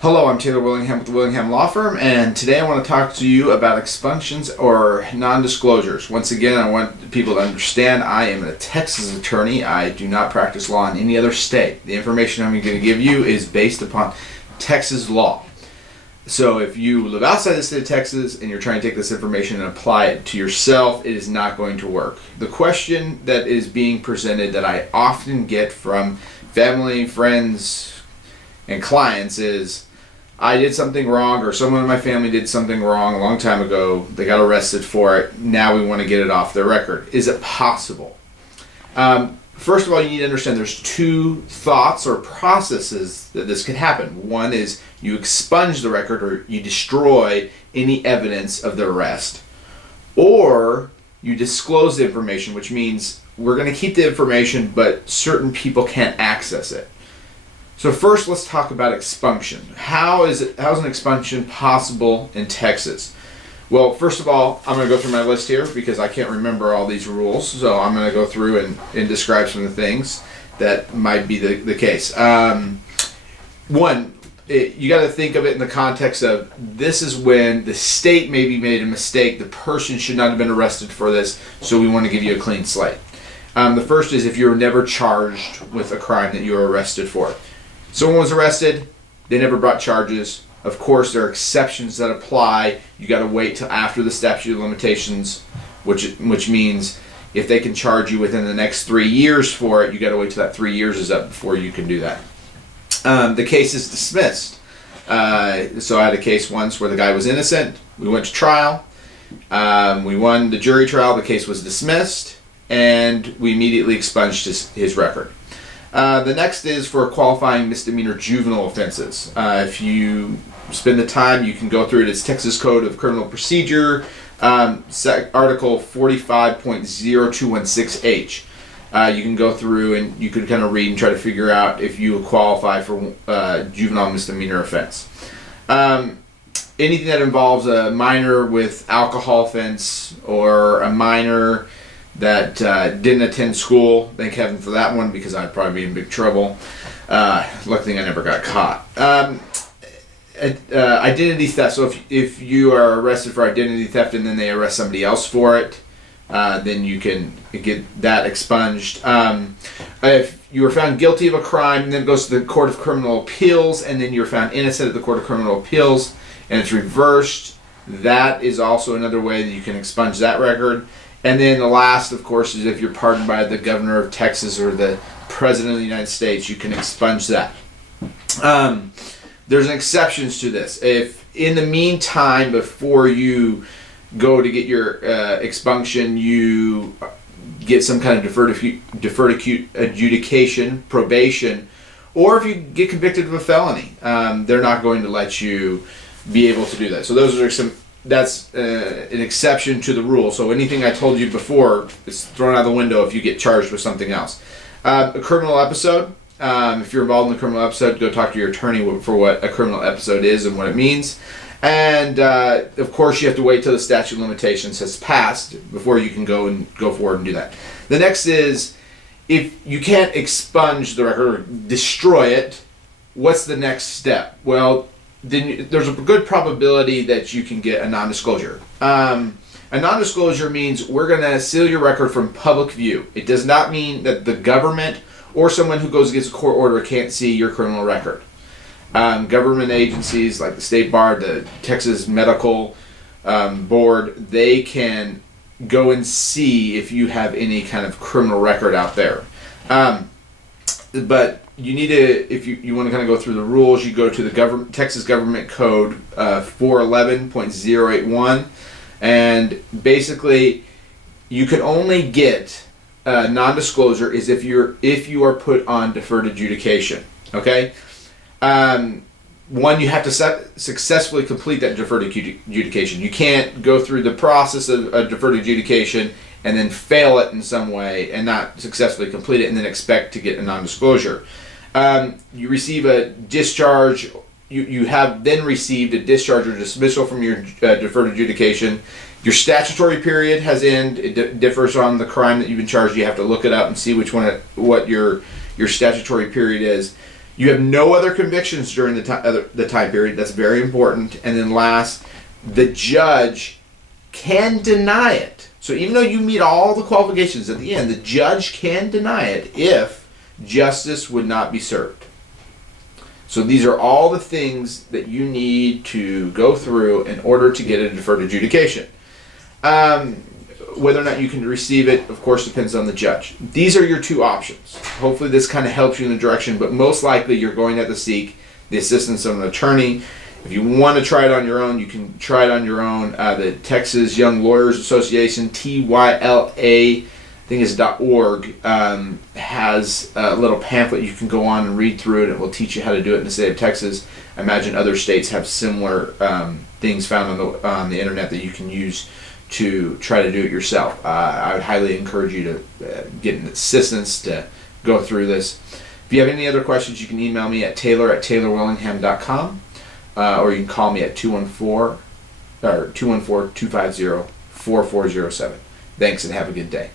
Hello, I'm Taylor Willingham with the Willingham Law Firm, and today I want to talk to you about expunctions or non-disclosures. Once again, I want people to understand I am a Texas attorney. I do not practice law in any other state. The information I'm going to give you is based upon Texas law. So if you live outside the state of Texas and you're trying to take this information and apply it to yourself, it is not going to work. The question that is being presented that I often get from family, friends, and clients is, I did something wrong, or someone in my family did something wrong a long time ago. They got arrested for it. Now we want to get it off their record. Is it possible? First of all, you need to understand there's two thoughts or processes that this could happen. One is you expunge the record or you destroy any evidence of the arrest. Or you disclose the information, which means we're going to keep the information, but certain people can't access it. So first, let's talk about expunction. How is an expunction possible in Texas? Well, first of all, I'm going to go through my list here because I can't remember all these rules. So I'm going to go through and describe some of the things that might be the case. One, you got to think of it in the context of this is when the state maybe made a mistake. The person should not have been arrested for this, so we want to give you a clean slate. The first is if you were never charged with a crime that you were arrested for. Someone was arrested, they never brought charges. Of course, there are exceptions that apply. You got to wait till after the statute of limitations, which means if they can charge you within the next 3 years for it, you got to wait till that 3 years is up before you can do that. The case is dismissed. So I had a case once where the guy was innocent. We went to trial. We won the jury trial. The case was dismissed, and we immediately expunged his record. The next is for qualifying misdemeanor juvenile offenses. If you spend the time, you can go through it. It's Texas Code of Criminal Procedure, Article 45.0216H. You can go through and you can kind of read and try to figure out if you qualify for juvenile misdemeanor offense. Anything that involves a minor with alcohol offense or a minor that didn't attend school, thank heaven for that one because I'd probably be in big trouble. Luckily I never got caught. Identity theft, so if you are arrested for identity theft and then they arrest somebody else for it, then you can get that expunged. If you were found guilty of a crime and then it goes to the Court of Criminal Appeals and then you're found innocent at the Court of Criminal Appeals and it's reversed, that is also another way that you can expunge that record. And then the last, of course, is if you're pardoned by the governor of Texas or the president of the United States, you can expunge that. There's exceptions to this. If in the meantime, before you go to get your expunction, you get some kind of deferred adjudication, probation, or if you get convicted of a felony, they're not going to let you be able to do that. So those are some. That's an exception to the rule. So anything I told you before is thrown out the window if you get charged with something else. A criminal episode. If you're involved in a criminal episode, go talk to your attorney for what a criminal episode is and what it means. And of course, you have to wait till the statute of limitations has passed before you can go forward and do that. The next is if you can't expunge the record or destroy it, what's the next step? Well, then there's a good probability that you can get a non-disclosure. A non-disclosure means we're going to seal your record from public view. It does not mean that the government or someone who goes against a court order can't see your criminal record. Government agencies like the State Bar, the Texas Medical Board, they can go and see if you have any kind of criminal record out there. But you need to, if you want to kind of go through the rules, you go to the Texas Government Code 411.081, and basically you can only get non-disclosure is if you are put on deferred adjudication. Okay, one, you have to successfully complete that deferred adjudication. You can't go through the process of a deferred adjudication and then fail it in some way and not successfully complete it and then expect to get a non-disclosure. You receive a discharge. You have then received a discharge or dismissal from your deferred adjudication. Your statutory period has ended. It differs on the crime that you've been charged. You have to look it up and see what your statutory period is. You have no other convictions during the time period. That's very important. And then last, the judge can deny it. So even though you meet all the qualifications at the end, the judge can deny it if justice would not be served. So these are all the things that you need to go through in order to get a deferred adjudication. Whether or not you can receive it, of course, depends on the judge. These are your two options. Hopefully this kind of helps you in the direction, but most likely you're going to have to seek the assistance of an attorney. If you want to try it on your own, you can try it on your own. The Texas Young Lawyers Association, TYLA, I think is .org, has a little pamphlet you can go on and read through it. It will teach you how to do it in the state of Texas. I imagine other states have similar things found on the internet that you can use to try to do it yourself. I would highly encourage you to get an assistance to go through this. If you have any other questions, you can email me at taylor@taylorwillingham.com, or you can call me at 214-250-4407. Thanks and have a good day.